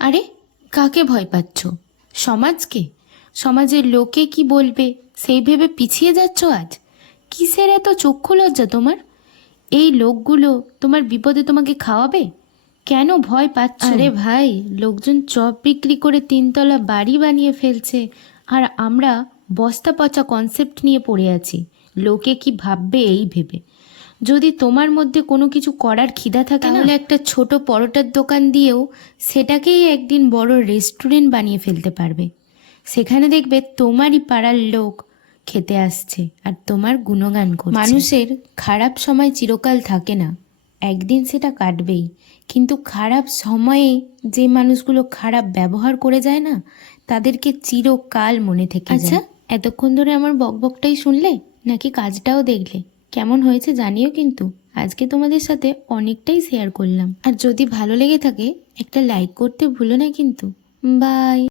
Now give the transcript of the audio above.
আরে, কাকে ভয় পাচ্ছ? সমাজকে? সমাজের লোকে কি বলবে সেই ভেবে পিছিয়ে যাচ্ছ আজ? কিসের এত চক্ষু লজ্জা তোমার? এই লোকগুলো তোমার বিপদে তোমাকে খাওয়াবে? কেন ভয় পাচ্ছ? আরে ভাই, লোকজন চপ বিক্রি করে 3 তলা বাড়ি বানিয়ে ফেলছে, আর আমরা বস্তা পচা কনসেপ্ট নিয়ে পড়ে আছি লোকে কি ভাববে এই ভেবে। যদি তোমার মধ্যে কোনো কিছু করার খিদা থাকে তাহলে একটা ছোট পরোটার দোকান দিয়েও সেটাকেই একদিন বড় রেস্টুরেন্ট বানিয়ে ফেলতে পারবে। সেখানে দেখবে তোমারই পাড়ার লোক খেতে আসছে আর তোমার গুণগান করছে। মানুষের খারাপ সময় চিরকাল থাকে না, একদিন সেটা কাটবেই। কিন্তু খারাপ সময়ে যে মানুষগুলো খারাপ ব্যবহার করে যায় না, তাদেরকে চিরকাল মনে থেকে যায়। আচ্ছা, এতক্ষণ ধরে আমার বকবকটাই শুনলে নাকি কাজটাও দেখলে? কেমন হয়েছে জানিও কিন্তু। আজকে তোমাদের সাথে অনেকটাই শেয়ার করলাম, আর যদি ভালো লেগে থাকে একটা লাইক করতে ভুলো না কিন্তু। বাই।